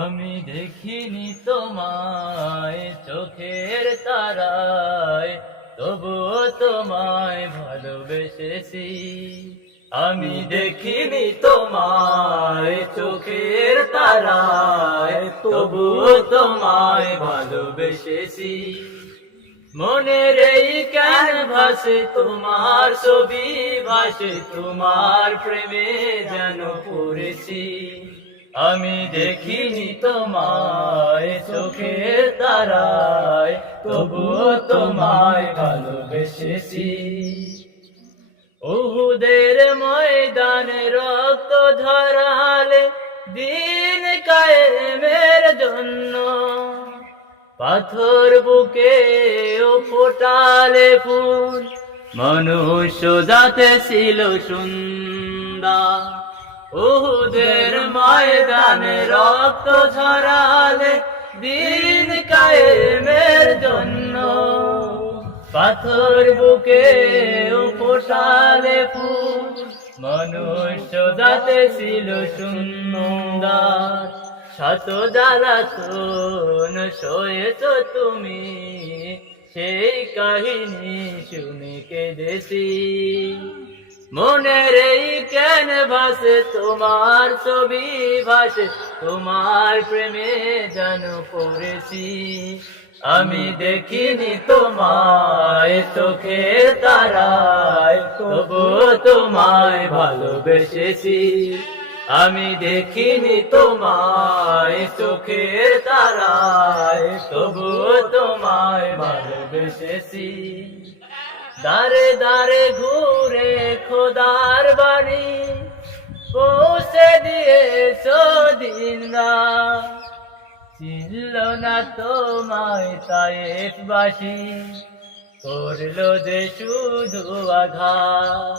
আমি দেখিনি তোমায় চোখের তারায়, তবুও তোমায় ভালোবেসেছি। আমি দেখিনি তোমায় চোখের তারায়, তবুও তোমায় ভালোবেসেছি। মনের এই ক্যানভাসে তোমার ছবি ভাসে, তোমার প্রেমে যেন পড়েছি। আমি দেখিনি তোমায় চোখের তারায়, তবুও তোমায় ভালোবেসেছি। উহুদের ময়দানে রক্ত ঝরালে দিন কায়েমের জন্য, পাথর বুকে ও ফোটালে ফুল, মনুষ্য জাতে ছিল সুন্দর। উহুদের ময়দানে রক্ত ঝরালে দিন কায়েমের জন্য, পাথর বুকে ও ফোটালে ফুল, মনুষ্য জাতে ছিল সুন্দর। শত জ্বালাতন সয়েছ তুমি, সেই কাহিনী শুনে কেঁদেছি। মনের এই ক্যানভাসে তোমার ছবি ভাসে, তোমার প্রেমে যেন পড়েছি। আমি দেখিনি তোমায় চোখের তারায়, তবুও তোমায় ভালোবেসেছি। আমি দেখিনি তোমায় চোখের তারায়, তবুও তোমায় ভালোবেসেছি। দারে দারে ঘুরে খোদার বাণী পৌঁছে দিয়েছ দিন রাত, চিনল না তোমায় তায়েফবাসী, করলো যে শুধু আঘাত।